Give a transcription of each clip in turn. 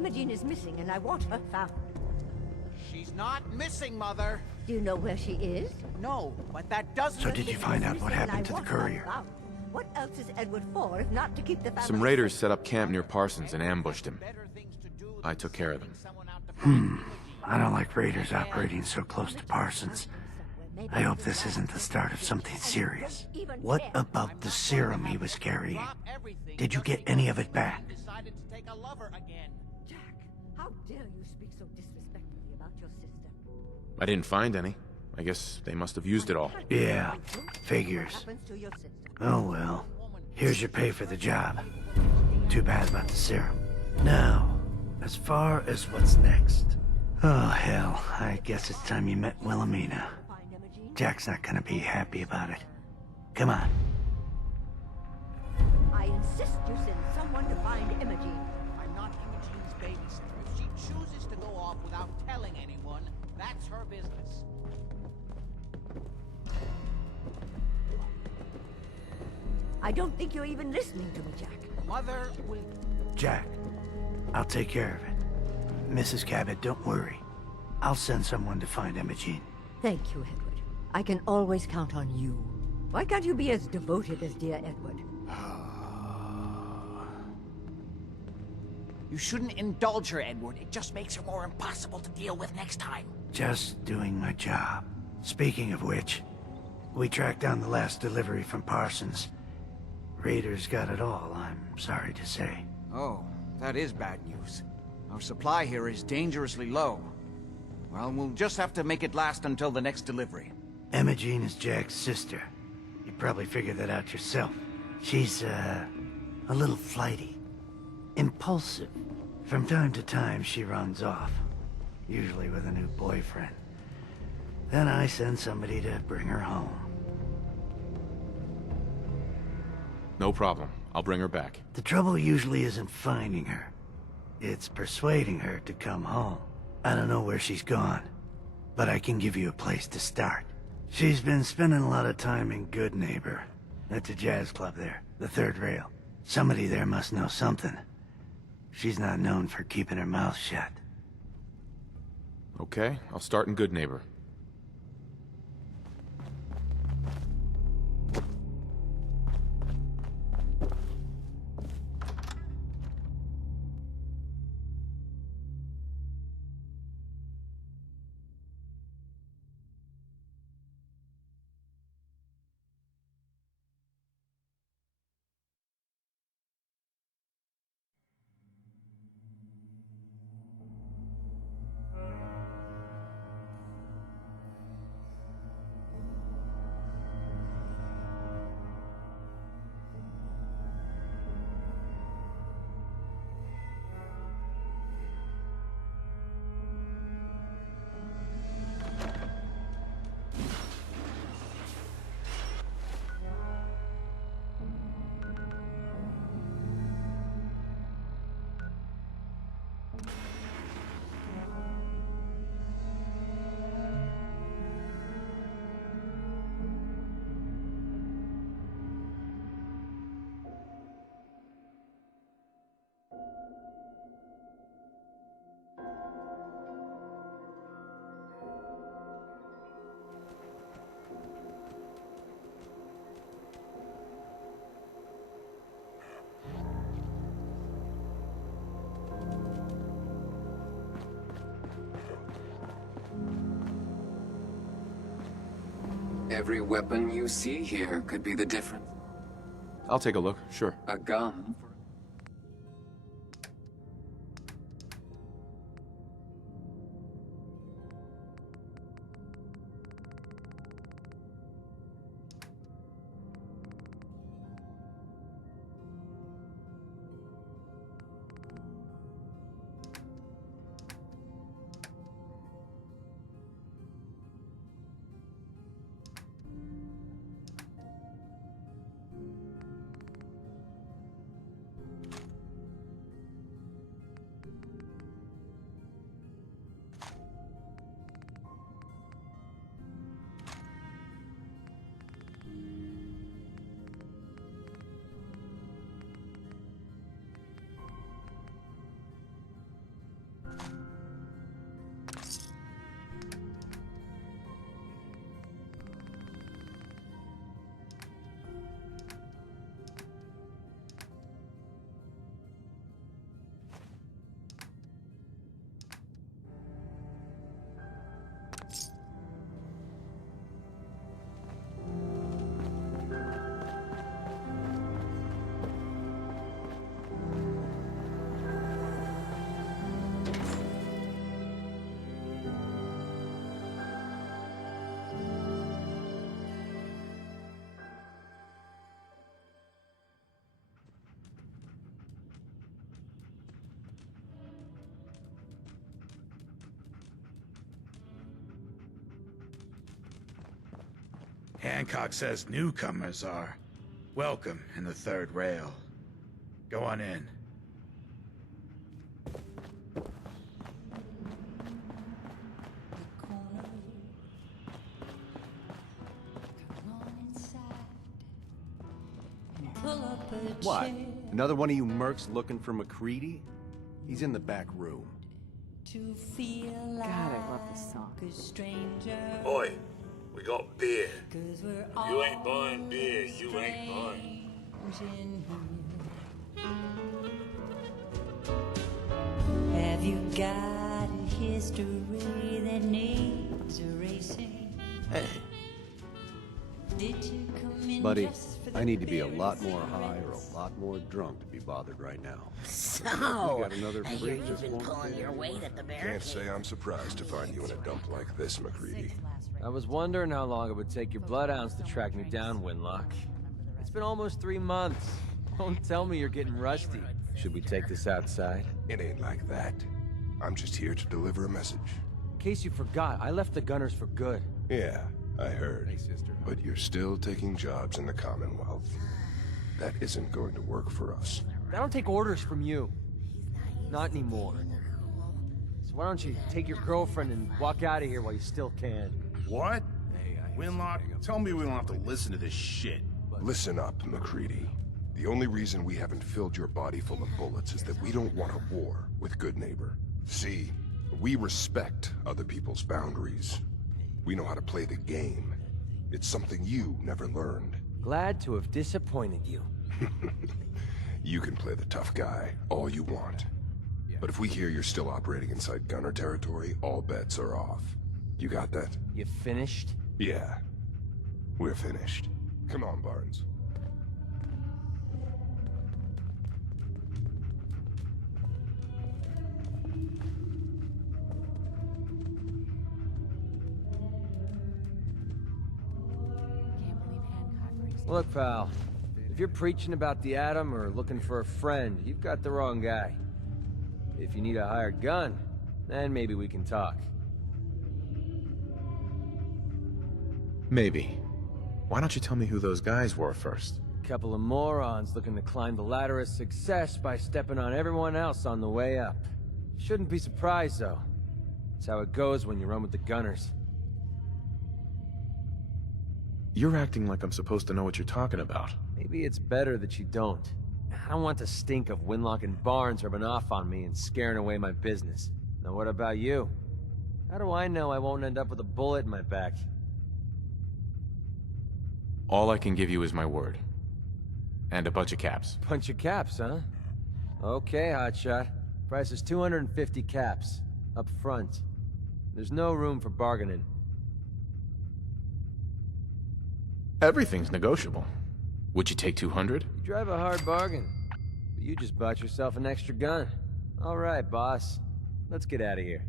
Imogene is missing and I want her found. She's not missing, Mother. Do you know where she is? No, but that doesn't... So did you find out what happened to the courier? What else is Edward for if not to keep the family? Some raiders set up camp near Parsons and ambushed him. I took care of them. I don't like raiders operating so close to Parsons. I hope this isn't the start of something serious. What about the serum he was carrying? Did you get any of it back? Jack, how dare you speak so disrespectfully about your sister? I didn't find any. I guess they must have used it all. Yeah, figures. Oh well. Here's your pay for the job. Too bad about the serum. Now, as far as what's next. Oh hell, I guess it's time you met Wilhelmina. Jack's not gonna be happy about it. Come on. I insist you send someone to find Imogene. I'm not Imogene's babysitter. If she chooses to go off without telling anyone, that's her business. I don't think you're even listening to me, Jack. Mother will... Jack, I'll take care of it. Mrs. Cabot, don't worry. I'll send someone to find Imogene. Thank you, Edward. I can always count on you. Why can't you be as devoted as dear Edward? You shouldn't indulge her, Edward. It just makes her more impossible to deal with next time. Just doing my job. Speaking of which, we tracked down the last delivery from Parsons. Raiders got it all, I'm sorry to say. Oh, that is bad news. Our supply here is dangerously low. Well, we'll just have to make it last until the next delivery. Imogene is Jack's sister. You probably figured that out yourself. She's, a little flighty. Impulsive. From time to time, she runs off. Usually with a new boyfriend. Then I send somebody to bring her home. No problem. I'll bring her back. The trouble usually isn't finding her. It's persuading her to come home. I don't know where she's gone, but I can give you a place to start. She's been spending a lot of time in Good Neighbor. That's a jazz club there, the third rail. Somebody there must know something. She's not known for keeping her mouth shut. Okay, I'll start in Good Neighbor. Every weapon you see here could be the difference. I'll take a look, sure. A gun. Hancock says newcomers are welcome in the third rail. Go on in. What? Another one of you mercs looking for McCready? He's in the back room. God, I love this song. Oi, we got beer. If you ain't buying beer, you ain't buying. Have you got a history that needs erasing? Hey. Did you come in Buddy, just for the I need to be a beer lot more high or experience? a lot more drunk to be bothered right now. So, got another I hear freak you've just been won't pulling fit your in. weight at the Can't barricade. say I'm surprised to find you in a dump like this, McCready. I was wondering how long it would take your bloodhounds to track me down, Winlock. It's been almost 3 months. Don't tell me you're getting rusty. Should we take this outside? It ain't like that. I'm just here to deliver a message. In case you forgot, I left the Gunners for good. Yeah, I heard. Hey, sister. But you're still taking jobs in the Commonwealth. That isn't going to work for us. I don't take orders from you. Not anymore. So why don't you take your girlfriend and walk out of here while you still can? What? Winlock, tell me we don't have to listen to this shit. Listen up, McCready. The only reason we haven't filled your body full of bullets is that we don't want a war with Good Neighbor. See, we respect other people's boundaries. We know how to play the game. It's something you never learned. Glad to have disappointed you. You can play the tough guy all you want. But if we hear you're still operating inside Gunner territory, all bets are off. You got that? You finished? Yeah. We're finished. Come on, Barnes. Look, pal. If you're preaching about the atom or looking for a friend, you've got the wrong guy. If you need a hired gun, then maybe we can talk. Maybe. Why don't you tell me who those guys were first? Couple of morons looking to climb the ladder of success by stepping on everyone else on the way up. Shouldn't be surprised, though. It's how it goes when you run with the Gunners. You're acting like I'm supposed to know what you're talking about. Maybe it's better that you don't. I don't want the stink of Winlock and Barnes rubbing off on me and scaring away my business. Now what about you? How do I know I won't end up with a bullet in my back? All I can give you is my word. And a bunch of caps. Bunch of caps, huh? Okay, hotshot. Price is 250 caps. Up front. There's no room for bargaining. Everything's negotiable. Would you take 200? You drive a hard bargain. But you just bought yourself an extra gun. All right, boss. Let's get out of here.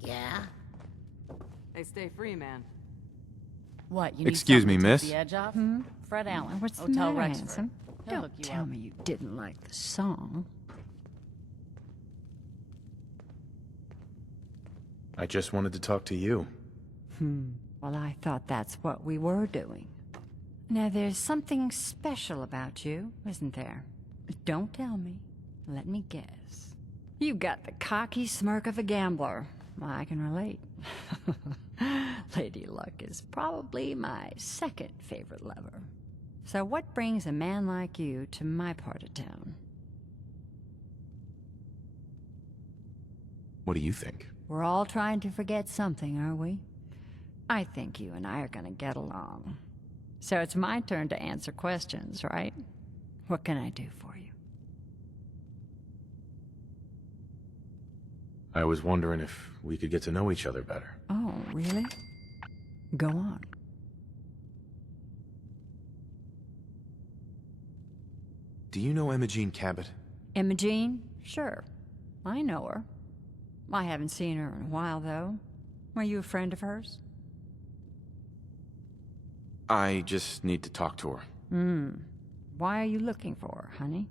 Yeah? Hey, stay free, man. What, you need Excuse me, something to miss? take the edge off? Fred Allen, What's the Hotel matter, Rexford. handsome? He'll Don't hook you tell up. me you didn't like the song. I just wanted to talk to you. Well, I thought that's what we were doing. Now, there's something special about you, isn't there? Don't tell me. Let me guess. You got the cocky smirk of a gambler. Well, I can relate. Lady Luck is probably my second favorite lover. So what brings a man like you to my part of town? What do you think? We're all trying to forget something, are we? I think you and I are gonna get along. So it's my turn to answer questions, right? What can I do for you? I was wondering if we could get to know each other better. Oh, really? Go on. Do you know Imogene Cabot? Imogene? Sure. I know her. I haven't seen her in a while, though. Were you a friend of hers? I just need to talk to her. Why are you looking for her, honey?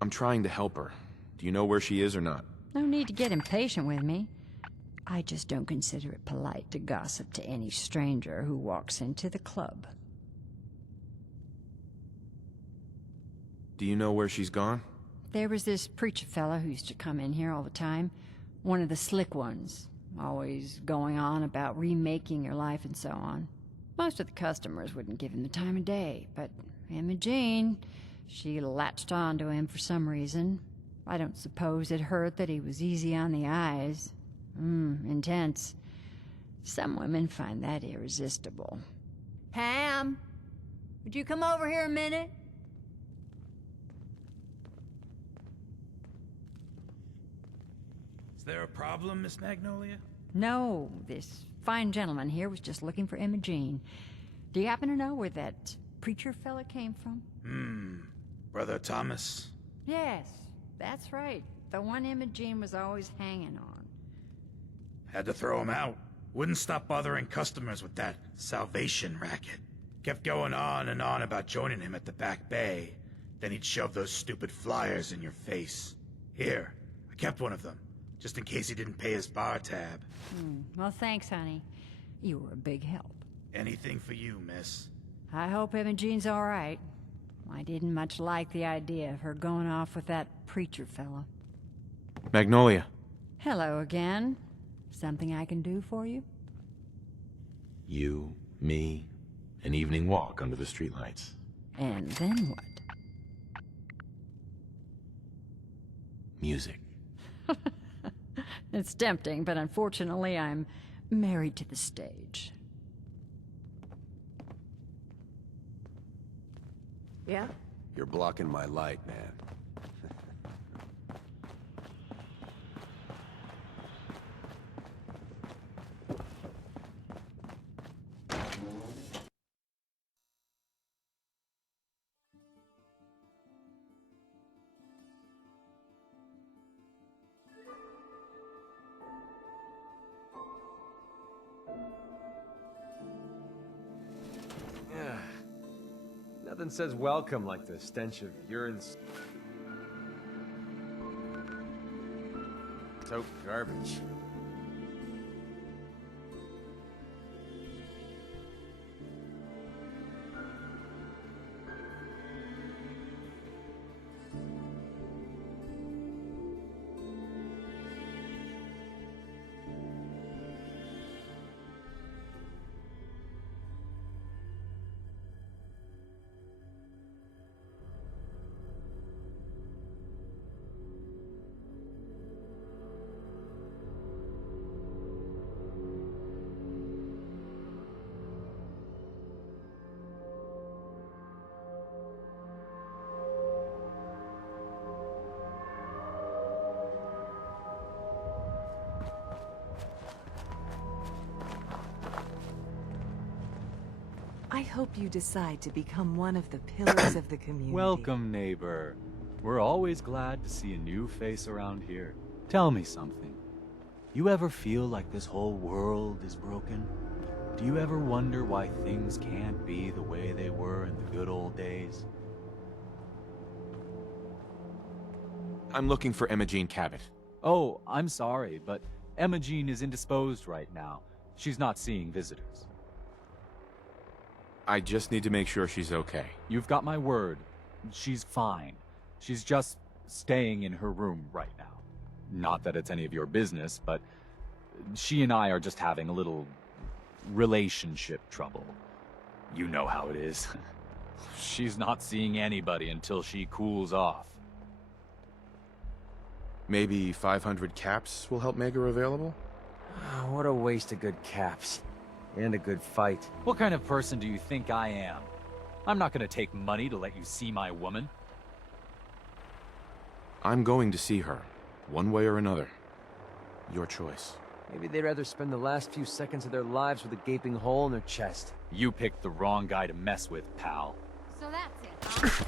I'm trying to help her. Do you know where she is or not? No need to get impatient with me. I just don't consider it polite to gossip to any stranger who walks into the club. Do you know where she's gone? There was this preacher fella who used to come in here all the time. One of the slick ones. Always going on about remaking your life and so on. Most of the customers wouldn't give him the time of day, but Imogene, she latched on to him for some reason. I don't suppose it hurt that he was easy on the eyes. Intense. Some women find that irresistible. Pam, would you come over here a minute? Is there a problem, Miss Magnolia? No, this fine gentleman here was just looking for Imogene. Do you happen to know where that preacher fella came from? Brother Thomas? Yes, that's right. The one Imogene was always hanging on. Had to throw him out. Wouldn't stop bothering customers with that salvation racket. Kept going on and on about joining him at the back bay. Then he'd shove those stupid flyers in your face. Here, I kept one of them, just in case he didn't pay his bar tab. Well, thanks, honey. You were a big help. Anything for you, miss. I hope Imogene's all right. I didn't much like the idea of her going off with that preacher fella. Magnolia. Hello again. Something I can do for you? You, me, an evening walk under the streetlights. And then what? Music. It's tempting, but unfortunately I'm married to the stage. Yeah? You're blocking my light, man. Nothing says welcome like the stench of urine. Soaked garbage. I hope you decide to become one of the pillars of the community. Welcome, neighbor. We're always glad to see a new face around here. Tell me something. You ever feel like this whole world is broken? Do you ever wonder why things can't be the way they were in the good old days? I'm looking for Imogene Cabot. Oh, I'm sorry, but Imogene is indisposed right now. She's not seeing visitors. I just need to make sure she's okay. You've got my word. She's fine. She's just staying in her room right now. Not that it's any of your business, but she and I are just having a little relationship trouble. You know how it is. She's not seeing anybody until she cools off. Maybe 500 caps will help make her available? What a waste of good caps. And a good fight. What kind of person do you think I am? I'm not gonna take money to let you see my woman. I'm going to see her, one way or another. Your choice. Maybe they'd rather spend the last few seconds of their lives with a gaping hole in their chest. You picked the wrong guy to mess with, pal. So that's it, huh?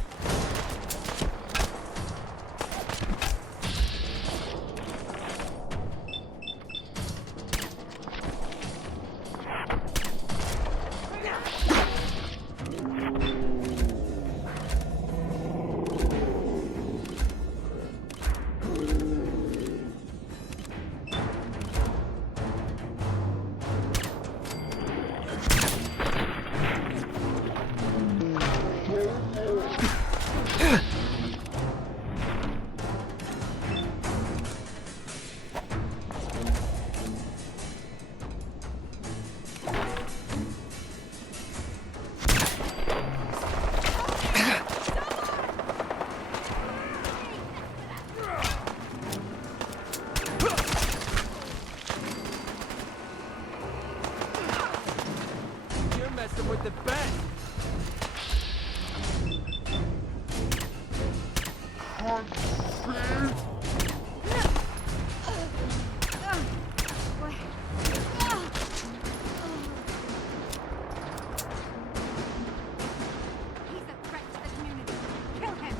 him with the best. He's a threat to the community. Kill him.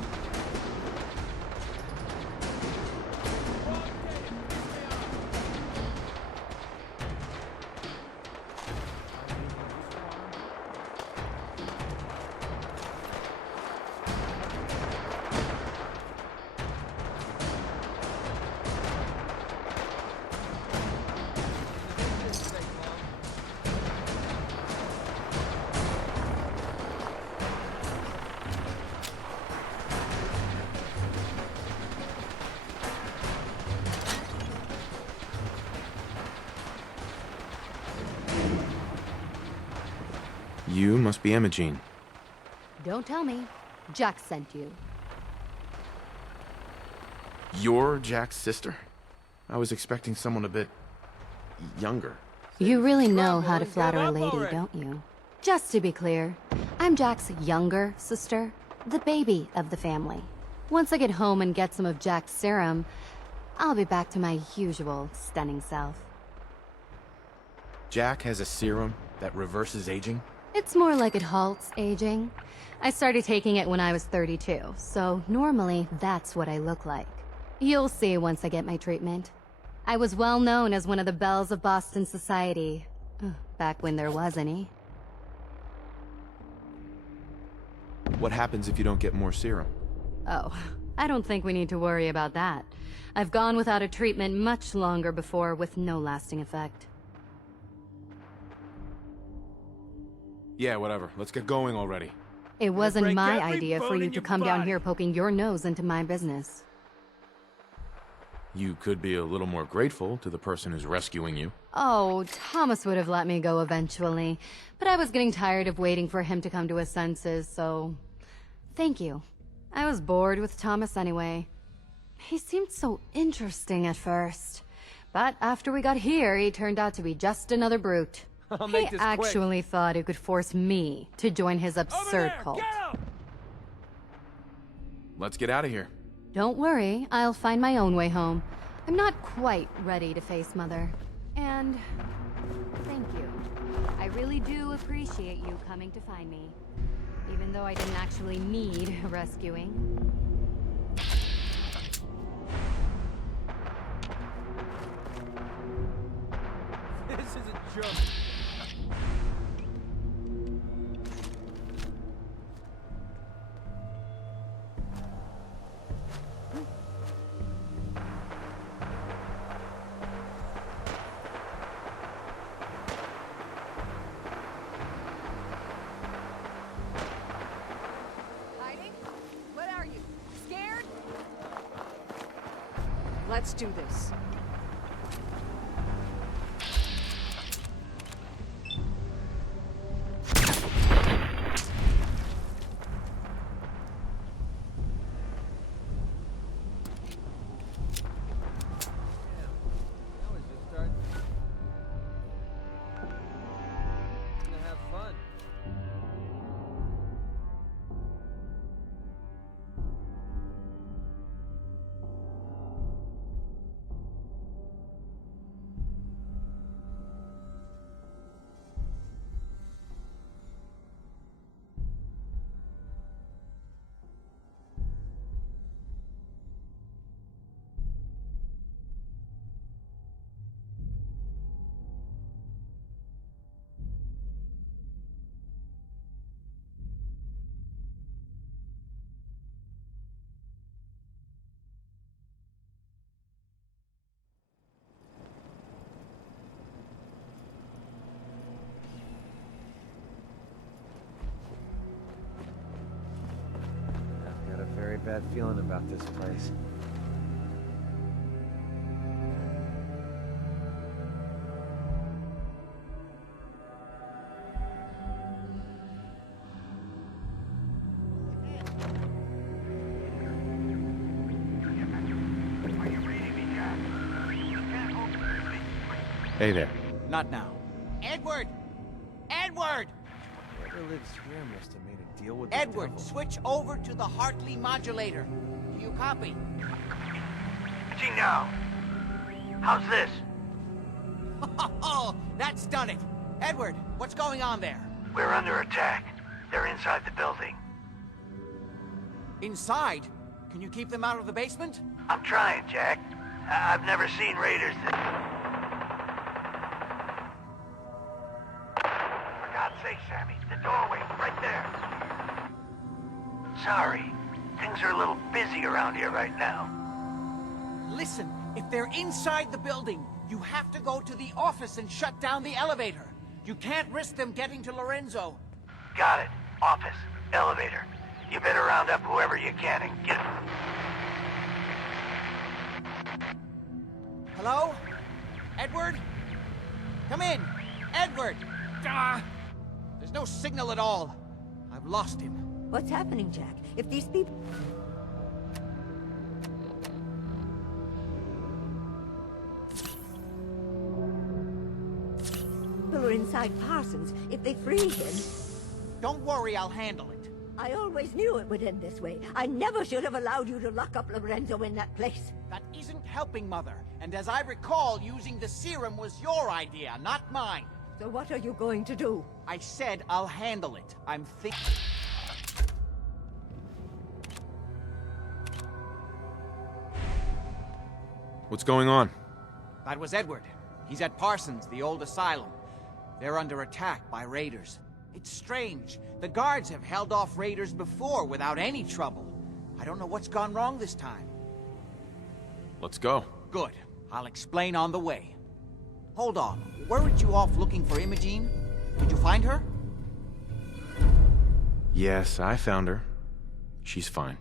You must be Imogene. Don't tell me. Jack sent you. You're Jack's sister? I was expecting someone a bit younger. You really know how to flatter a lady, don't you? Just to be clear, I'm Jack's younger sister, the baby of the family. Once I get home and get some of Jack's serum, I'll be back to my usual stunning self. Jack has a serum that reverses aging? It's more like it halts aging. I started taking it when I was 32, so normally that's what I look like. You'll see once I get my treatment. I was well known as one of the belles of Boston society, back when there was any. What happens if you don't get more serum? Oh, I don't think we need to worry about that. I've gone without a treatment much longer before with no lasting effect. Yeah, whatever. Let's get going already. It wasn't my idea for you to come down here poking your nose into my business. You could be a little more grateful to the person who's rescuing you. Oh, Thomas would have let me go eventually, but I was getting tired of waiting for him to come to his senses, so... Thank you. I was bored with Thomas anyway. He seemed so interesting at first, but after we got here, he turned out to be just another brute. He actually thought he could force me to join his absurd cult. Let's get out of here. Don't worry, I'll find my own way home. I'm not quite ready to face Mother. And thank you. I really do appreciate you coming to find me. Even though I didn't actually need rescuing. This is a joke. Let's do this. Very bad feeling about this place. Hey there. Not now. Edward! Edward! Whoever lives here must have made a deal with the Edward, devil. switch over to the Hartley modulator. Do you copy? now. How's this? Oh, that's done it. Edward, what's going on there? We're under attack. They're inside the building. Inside? Can you keep them out of the basement? I'm trying, Jack. I've never seen raiders that... For God's sake, Sammy, the doorway, right there. Sorry. Things are a little busy around here right now. Listen, if they're inside the building, you have to go to the office and shut down the elevator. You can't risk them getting to Lorenzo. Got it. Office. Elevator. You better round up whoever you can and get... Hello? Edward? Come in! Edward! Ah! There's no signal at all. I've lost him. What's happening, Jack? If these people... are inside Parsons, if they free him... Don't worry, I'll handle it. I always knew it would end this way. I never should have allowed you to lock up Lorenzo in that place. That isn't helping, Mother. And as I recall, using the serum was your idea, not mine. So what are you going to do? I said I'll handle it. I'm thinking... What's going on? That was Edward. He's at Parsons, the old asylum. They're under attack by raiders. It's strange. The guards have held off raiders before without any trouble. I don't know what's gone wrong this time. Let's go. Good. I'll explain on the way. Hold on. Weren't you off looking for Imogene? Did you find her? Yes, I found her. She's fine.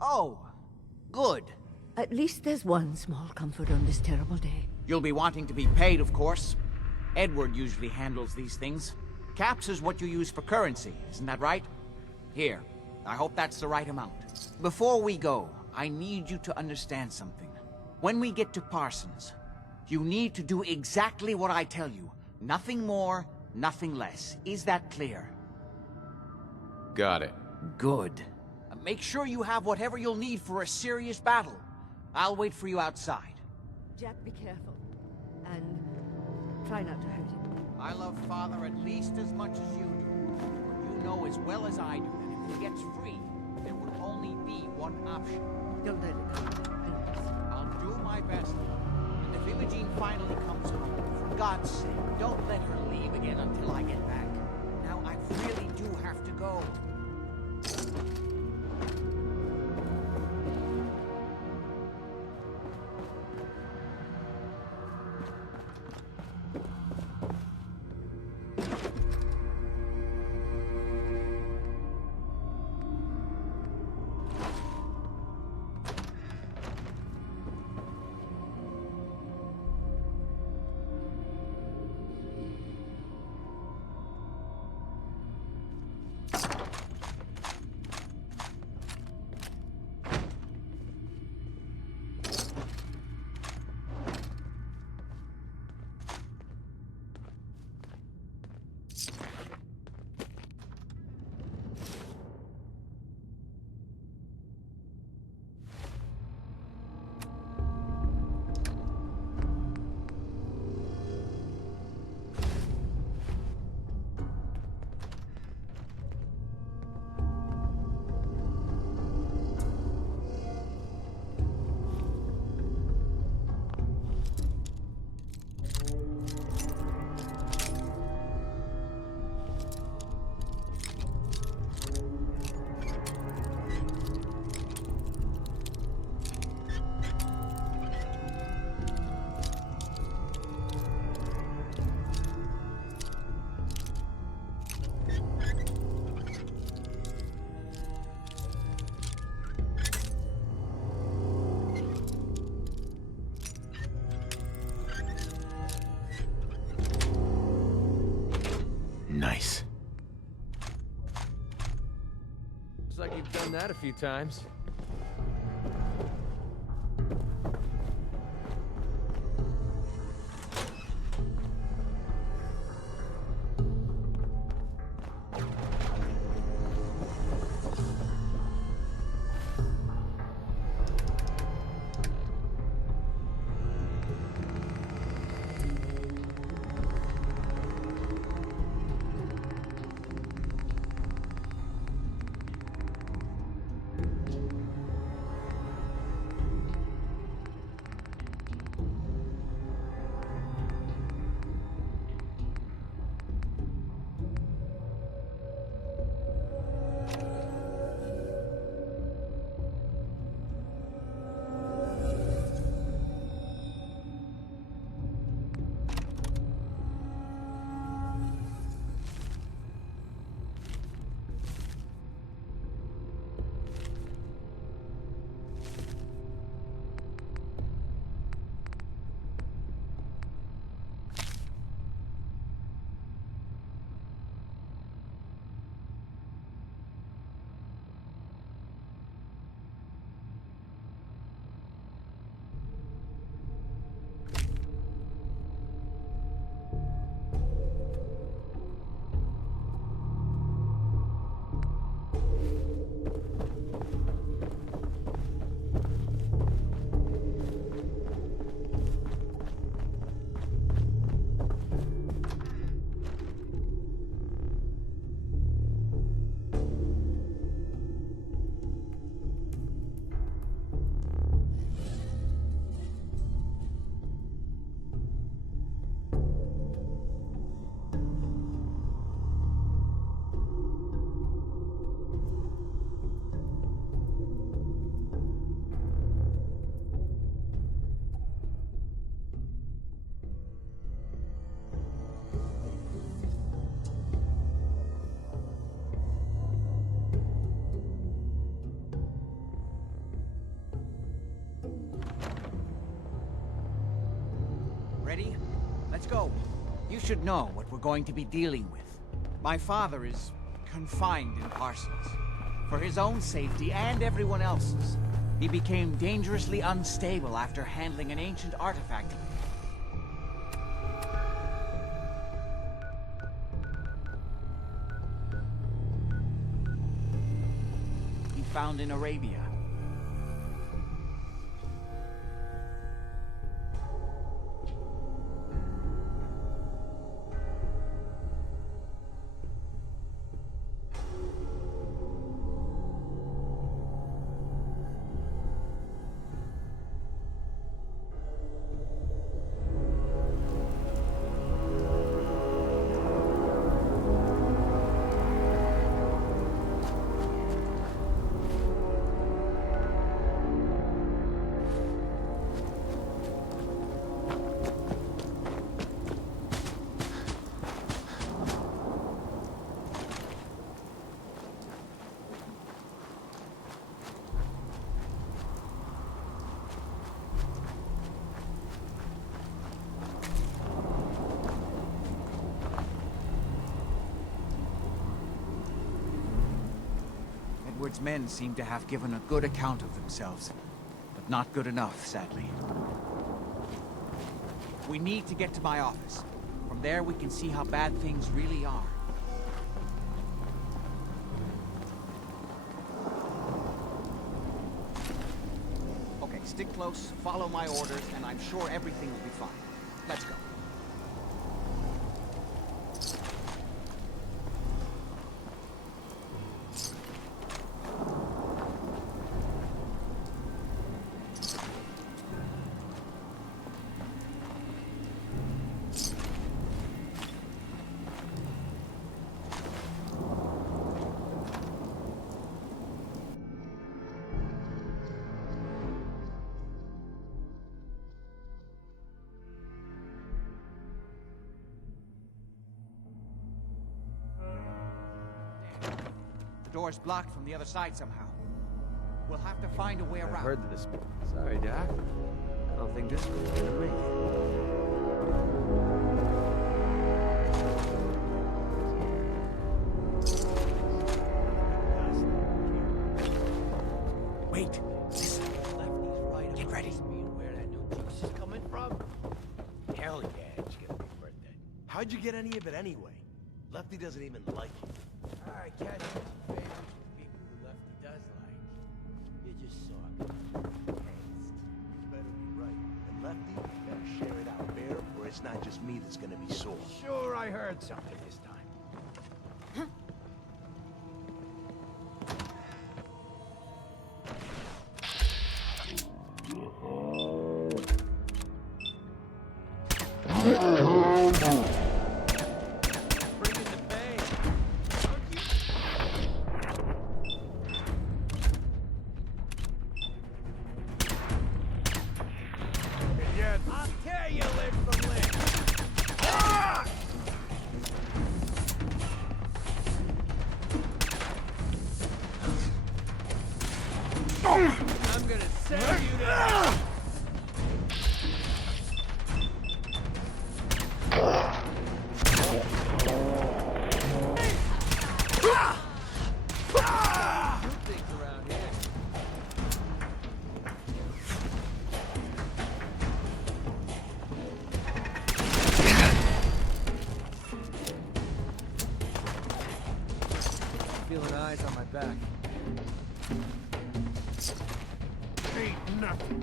Oh, good. At least there's one small comfort on this terrible day. You'll be wanting to be paid, of course. Edward usually handles these things. Caps is what you use for currency, isn't that right? Here, I hope that's the right amount. Before we go, I need you to understand something. When we get to Parsons, you need to do exactly what I tell you. Nothing more, nothing less. Is that clear? Got it. Good. Make sure you have whatever you'll need for a serious battle. I'll wait for you outside. Jack, be careful. And try not to hurt him. I love Father at least as much as you do. You know as well as I do that if he gets free, there will only be one option. Don't let it come, please. I'll do my best. And if Imogene finally comes home, for God's sake, don't let her leave again until I get back. Now, I really do have to go. Nice. Looks like you've done that a few times. go. You should know what we're going to be dealing with. My father is confined in Parsons. For his own safety and everyone else's. He became dangerously unstable after handling an ancient artifact. He found in Arabia. Edward's men seem to have given a good account of themselves, but not good enough, sadly. We need to get to my office. From there we can see how bad things really are. Okay, stick close, follow my orders, and I'm sure everything will be fine. Let's go. The door's blocked from the other side somehow. We'll have to find a way around. I heard this. Sorry, Doc. I don't think this one's gonna make it. Wait, listen. Get ready. Where that new juice is coming from? Hell yeah, it's gonna be worth it. How'd you get any of it anyway? Lefty doesn't even like you. Alright, catch it. Favorites with people who Lefty does like. You just saw it. You better be right. And Lefty, you better share it out fair, or it's not just me that's gonna be sore. Sure, I heard something this time. I'm gonna send you to... Feeling eyes on my back. Ain't nothing.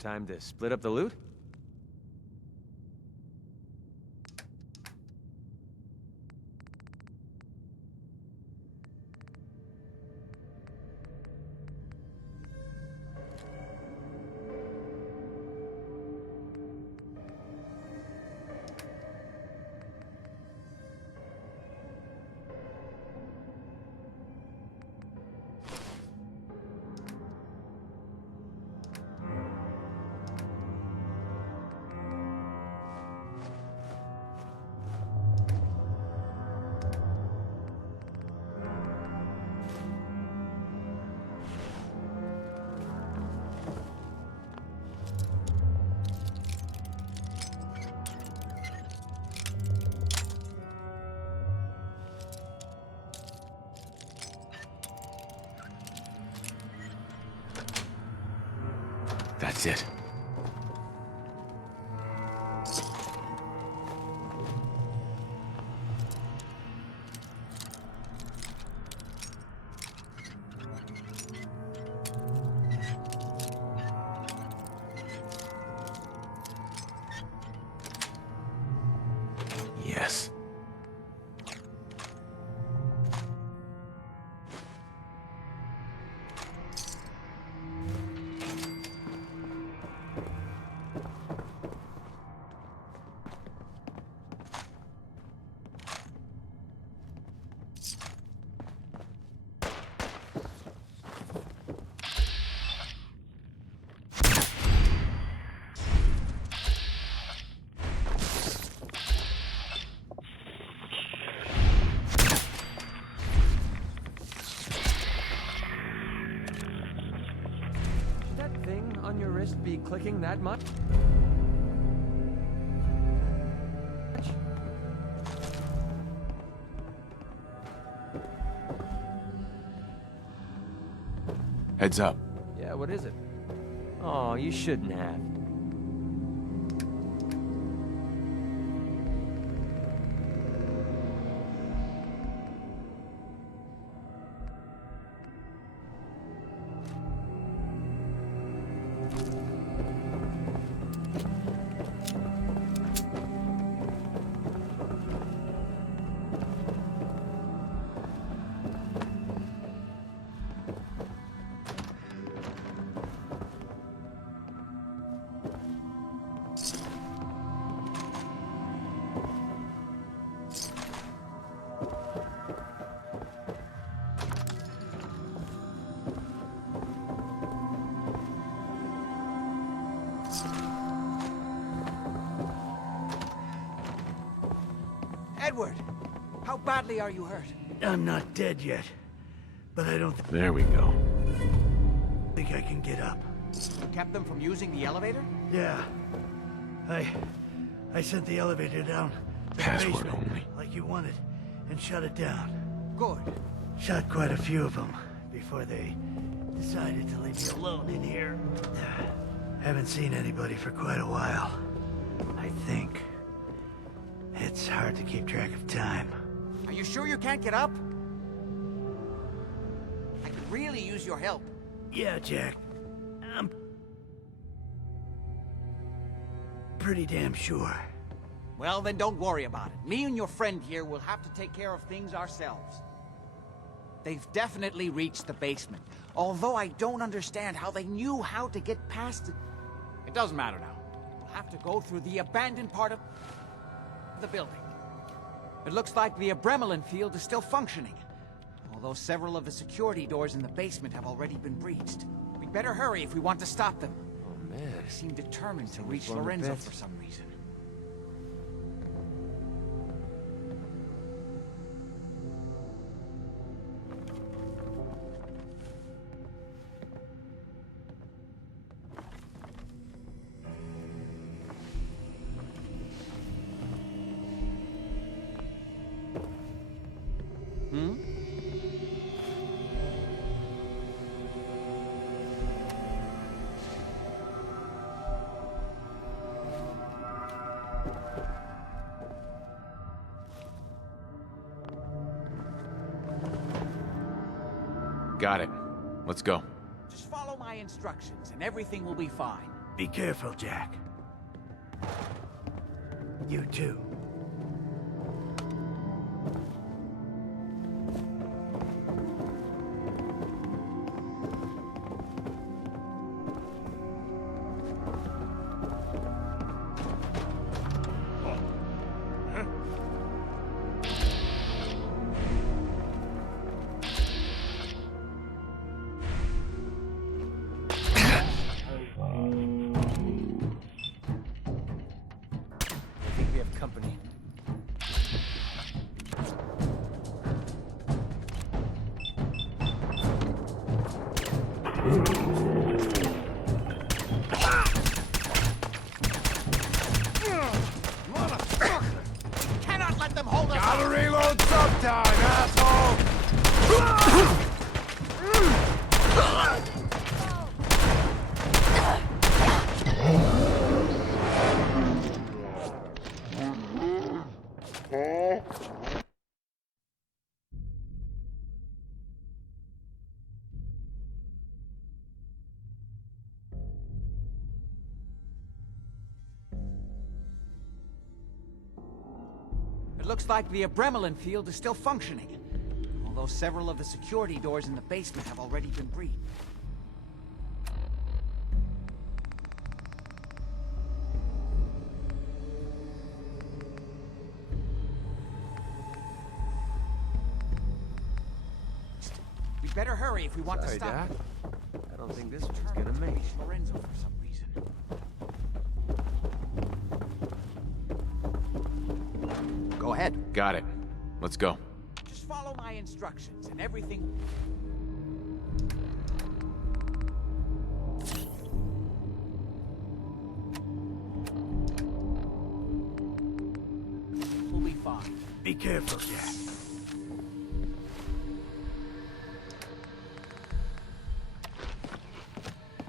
Time to split up the loot? That's it. Yes. That thing on your wrist be clicking that much? Heads up. Yeah, what is it? Oh, you shouldn't have. Edward, how badly are you hurt? I'm not dead yet, but I don't There we go. think I can get up. You kept them from using the elevator? Yeah. I sent the elevator down to the Password basement, only. like you wanted, and shut it down. Good. Shot quite a few of them before they decided to leave me alone in here. Haven't seen anybody for quite a while. I think. It's hard to keep track of time. Are you sure you can't get up? I could really use your help. Yeah, Jack. I'm pretty damn sure. Well, then don't worry about it. Me and your friend here will have to take care of things ourselves. They've definitely reached the basement, although I don't understand how they knew how to get past it. It doesn't matter now. We'll have to go through the abandoned part of the building. It looks like the Abremelin field is still functioning, although several of the security doors in the basement have already been breached. We'd better hurry if we want to stop them. Oh, man. They seem determined to Things reach blown to Lorenzo bits. for some reason. Got it. Let's go. Just follow my instructions and everything will be fine. Be careful, Jack. You too. Company. Cannot let them hold us. Gotta reload sometime, asshole! It looks like the Abremelin field is still functioning, although several of the security doors in the basement have already been breached. We'd better hurry if we want to Sorry, stop Doc. them. I don't think this one's gonna make it. Lorenzo for some reason. Go ahead. Got it. Let's go. Just follow my instructions and everything. We'll be fine. Be careful, Jack.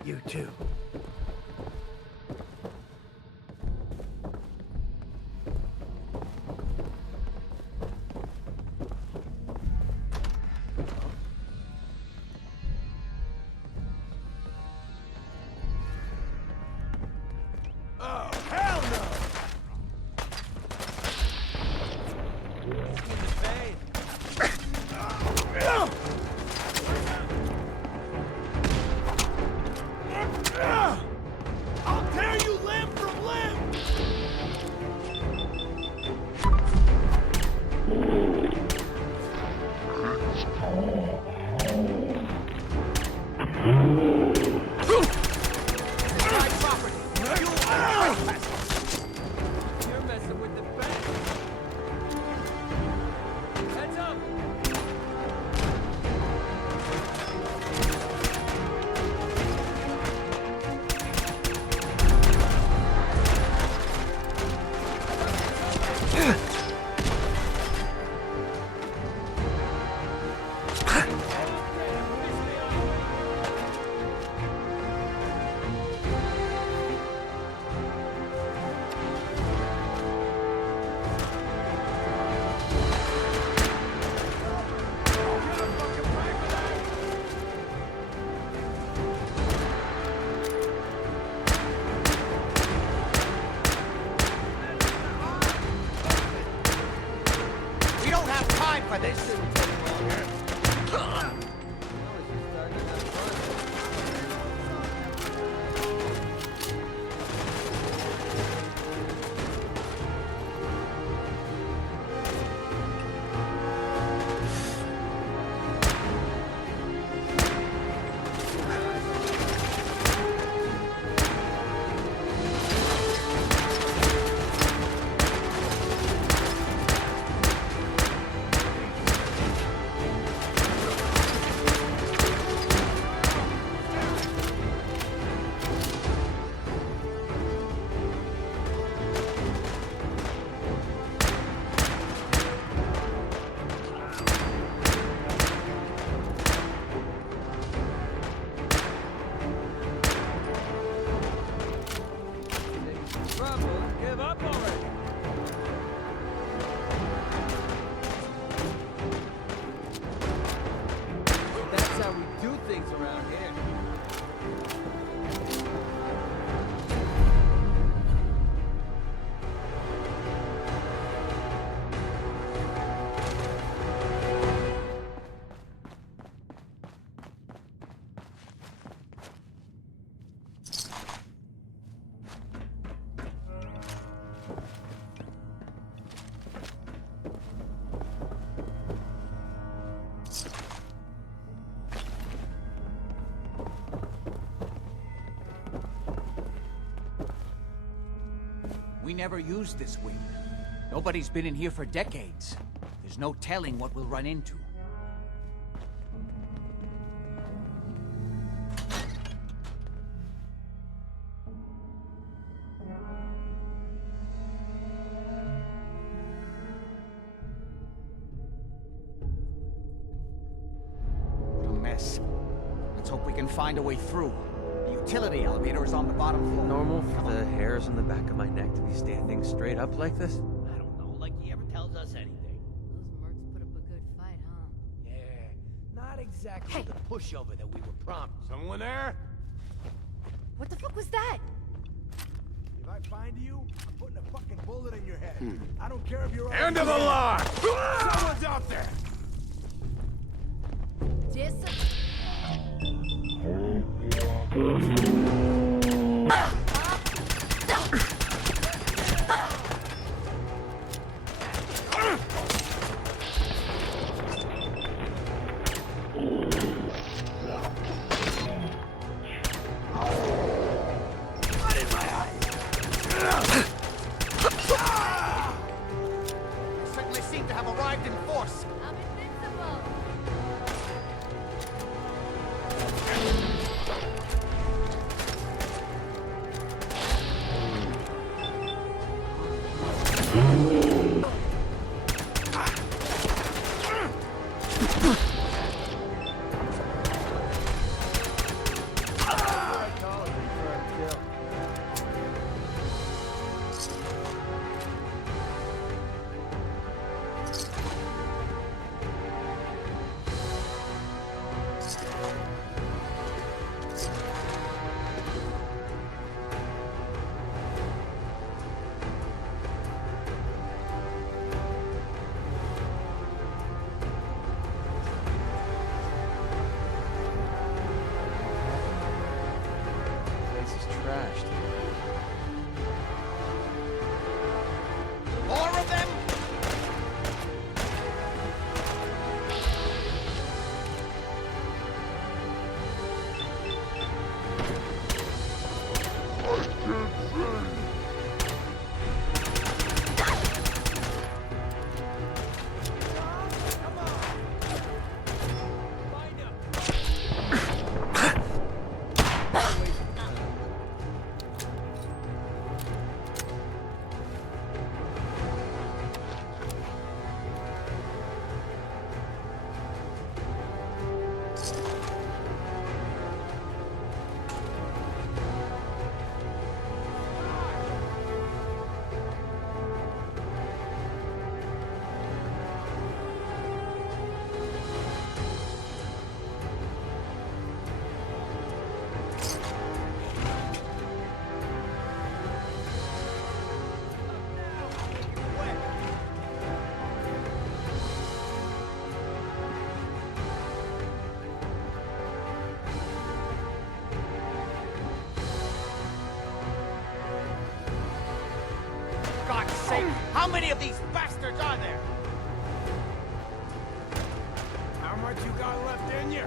You too. Oh, hell no! I'll tear you limb from limb! You're messing with the bank. Heads up! We don't have time for this. Trouble, give up already. That's how we do things around here. We never used this wing. Nobody's been in here for decades. There's no telling what we'll run into. What a mess. Let's hope we can find a way through. The utility elevator is on the bottom floor. Normal for the hairs on the back of my neck to be standing straight up like this? I don't know, like he ever tells us anything. Those mercs put up a good fight, huh? Yeah, not exactly the pushover that we were promised. Someone there? What the fuck was that? If I find you, I'm putting a fucking bullet in your head. I don't care if you're End of the line! Someone's out there! They certainly seem to have arrived in force. I'm invincible. This is trashed. More of them? God's sake, how many of these bastards are there? How much you got left in you?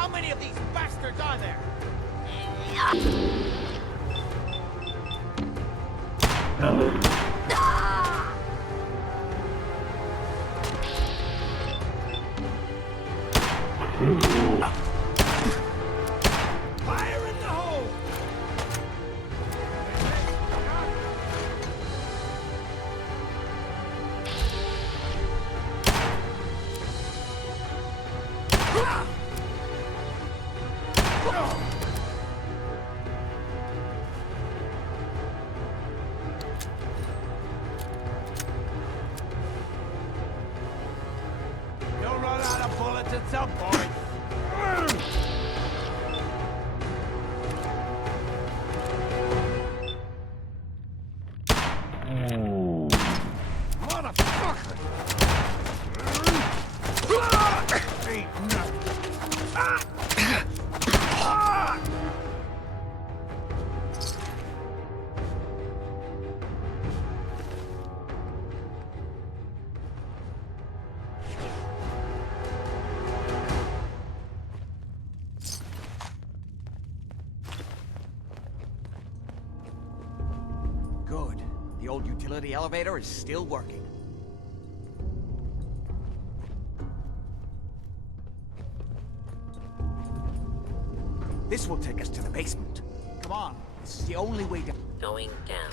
How many of these bastards are there? Fire in the hole! You'll run out of bullets at some point. Motherfucker! Ain't nothing. Good. The old utility elevator is still working. This will take us to the basement. Come on, this is the only way down. Going down.